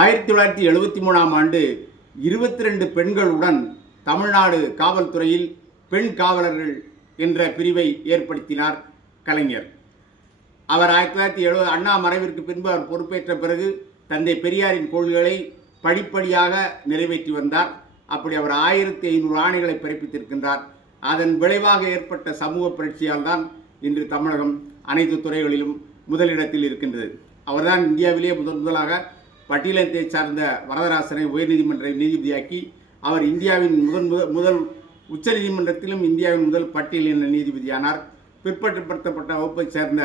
ஆயிரத்தி தொள்ளாயிரத்தி எழுபத்தி மூணாம் ஆண்டு இருபத்தி ரெண்டு பெண்களுடன் தமிழ்நாடு காவல்துறையில் பெண் காவலர்கள் என்ற பிரிவை ஏற்படுத்தினார் கலைஞர். அவர் ஆயிரத்தி தொள்ளாயிரத்தி எழுபது அண்ணா மறைவிற்கு பின்பு அவர் பொறுப்பேற்ற பிறகு தந்தை பெரியாரின் கொள்கைகளை படிப்படியாக நிறைவேற்றி வந்தார். அப்படி அவர் ஆயிரத்தி ஐநூறு ஆணைகளை பிறப்பித்திருக்கின்றார். அதன் விளைவாக ஏற்பட்ட சமூக புரட்சியால் தான் இன்று தமிழகம் அனைத்து துறைகளிலும் முதலிடத்தில் இருக்கின்றது. அவர்தான் இந்தியாவிலேயே முதன் முதலாக பட்டியலத்தை சார்ந்த வரதராசனை உயர்நீதிமன்ற நீதிபதியாக்கி அவர் இந்தியாவின் முதன் முதல் முதல் உச்சநீதிமன்றத்திலும் இந்தியாவின் முதல் பட்டியல் என்ற நீதிபதியானார். பிற்பட்டுப்படுத்தப்பட்ட வகுப்பைச் சேர்ந்த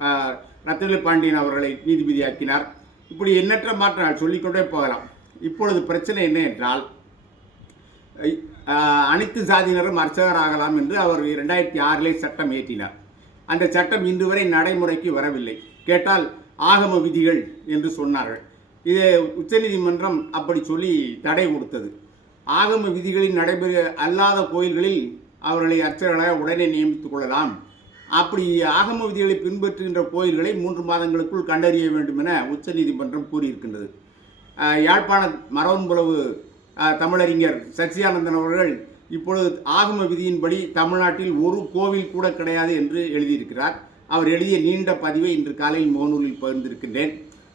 ஆஹ், ரத்னவேலு பாண்டியன் அவர்களை நீதிபதியாக்கினார். இப்படி எண்ணற்ற மாற்றங்கள் சொல்லிக்கொண்டே போகலாம். இப்பொழுது பிரச்சனை என்ன என்றால் அனைத்து சாதியினரும் அர்ச்சகர் ஆகலாம் என்று அவர் இரண்டாயிரத்தி ஆறிலே சட்டம் இயற்றினார். அந்த சட்டம் இன்று வரை நடைமுறைக்கு வரவில்லை. கேட்டால் ஆகம விதிகள் என்று சொன்னார்கள். இது உச்சநீதிமன்றம் அப்படி சொல்லி தடை கொடுத்தது. ஆகம விதிகளில் நடைபெற அல்லாத கோயில்களில் அவர்களை அர்ச்சகர்களாக உடனே நியமித்துக் கொள்ளலாம். அப்படி ஆகம விதிகளை பின்பற்றுகின்ற கோயில்களை மூன்று மாதங்களுக்குள் கண்டறிய வேண்டும் என உச்சநீதிமன்றம் கூறியிருக்கின்றது. யாழ்ப்பாண மரபுபுலவு தமிழறிஞர் சச்சியானந்தன் அவர்கள் இப்பொழுது ஆகம விதியின்படி தமிழ்நாட்டில் ஒரு கோவில் கூட கிடையாது என்று எழுதியிருக்கிறார். அவர் எழுதிய நீண்ட பதிவை இன்று காலையில் முகநூலில் பகிர்ந்திருக்கின்றேன்.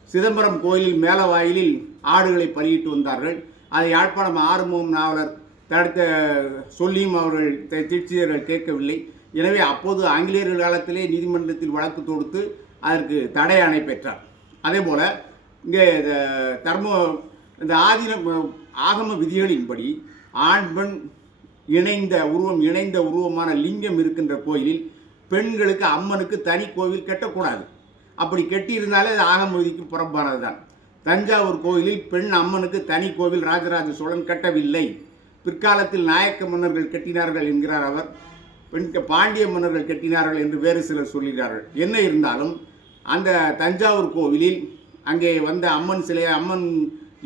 சிதம்பரம் கோயிலில் மேலவாயிலில் ஆடுகளை பலியிட்டு வந்தார்கள். அதை யாழ்ப்பாணம் ஆறுமுகம் நாவலர் தடுத்த சொல்லியும் அவர்கள் தி- தீட்சிதர்கள் கேட்கவில்லை. எனவே அப்போது ஆங்கிலேயர்கள் காலத்திலே நீதிமன்றத்தில் வழக்கு தொடுத்து அதற்கு தடை ஆணை பெற்றார். அதே போல் இங்கே இந்த தர்ம இந்த ஆதீன ஆகம விதிகளின்படி ஆண் பெண் இணைந்த உருவம் இணைந்த உருவமான லிங்கம் இருக்கின்ற கோயிலில் பெண்களுக்கு அம்மனுக்கு தனி கோவில் கட்டக்கூடாது. அப்படி கட்டியிருந்தாலே அது ஆகம புறம்பானது தான் தஞ்சாவூர் கோயிலில் பெண் அம்மனுக்கு தனி கோவில் ராஜராஜ சோழன் கட்டவில்லை. பிற்காலத்தில் நாயக்க மன்னர்கள் கட்டினார்கள் என்கிறார் அவர். பெண் பாண்டிய மன்னர்கள் கட்டினார்கள் என்று வேறு சிலர் சொல்கிறார்கள். என்ன இருந்தாலும் அந்த தஞ்சாவூர் கோவிலில் அங்கே வந்த அம்மன் சிலை அம்மன்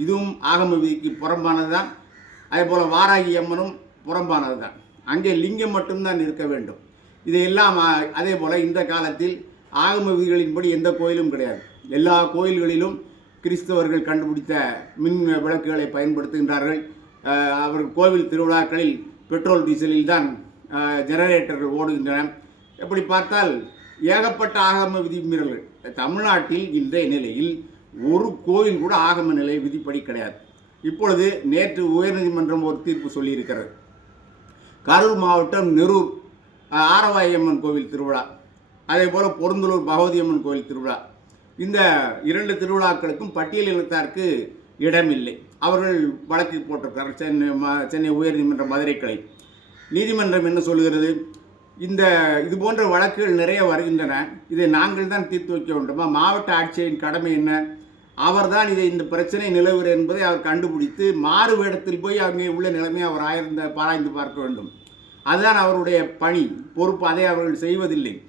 இதுவும் ஆகம விதிக்கு புறம்பானது தான் அதே போல் வாராகி அம்மனும் புறம்பானது தான் அங்கே லிங்கம் மட்டும்தான் இருக்க வேண்டும். இதையெல்லாம் அதே போல் இந்த காலத்தில் ஆகம விதிகளின்படி எந்த கோயிலும் கிடையாது. எல்லா கோயில்களிலும் கிறிஸ்தவர்கள் கண்டுபிடித்த மின் விளக்குகளை பயன்படுத்துகின்றார்கள். அவர் கோவில் திருவிழாக்களில் பெட்ரோல் டீசலில் தான் ஜெனரேட்டர்கள் ஓடுகின்றன. எப்படி பார்த்தால் ஏகப்பட்ட ஆகம விதி மீறல்கள். தமிழ்நாட்டில் இன்றைய நிலையில் ஒரு கோயில் கூட ஆகம நிலை விதிப்படி கிடையாது. இப்பொழுது நேற்று உயர்நீதிமன்றம் ஒரு தீர்ப்பு சொல்லியிருக்கிறது. கரூர் மாவட்டம் நெரூர் ஆரவாயம்மன் கோவில் திருவிழா. அதே போல் பொருந்தலூர் பகவதியம்மன் கோயில் திருவிழா. இந்த இரண்டு திருவிழாக்களுக்கும் பட்டியலினத்தாருக்கு இடமில்லை. அவர்கள் வழக்கு போட்டிருக்கிறார் சென்னை ம- சென்னை உயர்நீதிமன்ற மதுரை கிளை. நீதிமன்றம் என்ன சொல்கிறது இந்த இது போன்ற வழக்குகள் நிறைய வருகின்றன. இதை நாங்கள் தான் தீர்த்து வைக்க வேண்டுமா? மாவட்ட ஆட்சியரின் கடமை என்ன? அவர்தான் இதை இந்த பிரச்சனை நிலவுகிற என்பதை அவர் கண்டுபிடித்து மாறு வேடத்தில் போய் அங்கே உள்ள நிலைமையை அவர் ஆய்ந்த பாராய்ந்து பார்க்க வேண்டும். அதுதான் அவருடைய பணி. பொறுப்பு அதை அவர்கள் செய்வதில்லை.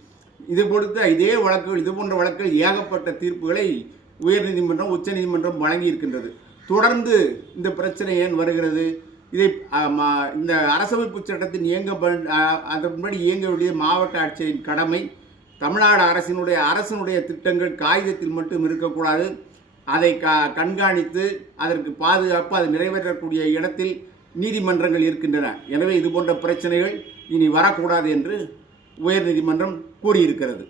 இது கொடுத்த இதே வழக்குகள் இது போன்ற வழக்குகள் ஏகப்பட்ட தீர்ப்புகளை உயர்நீதிமன்றம் உச்சநீதிமன்றம் வழங்கி இருக்கின்றது தொடர்ந்து இந்த பிரச்சனை ஏன் வருகிறது? இதை இந்த அரசமைப்பு சட்டத்தின் இயங்க பண்- அதன் முன்னாடி இயங்க வேண்டிய மாவட்ட ஆட்சியின் கடமை. தமிழ்நாடு அரசினுடைய அரசினுடைய திட்டங்கள் காகிதத்தில் மட்டும் இருக்கக்கூடாது. அதை க கண்காணித்து அதற்கு பாதுகாப்பு அது நிறைவேற்றக்கூடிய இடத்தில் நீதிமன்றங்கள் இருக்கின்றன. எனவே இது போன்ற பிரச்சனைகள் இனி வரக்கூடாது என்று உயர்நீதிமன்றம் கூறியிருக்கிறது.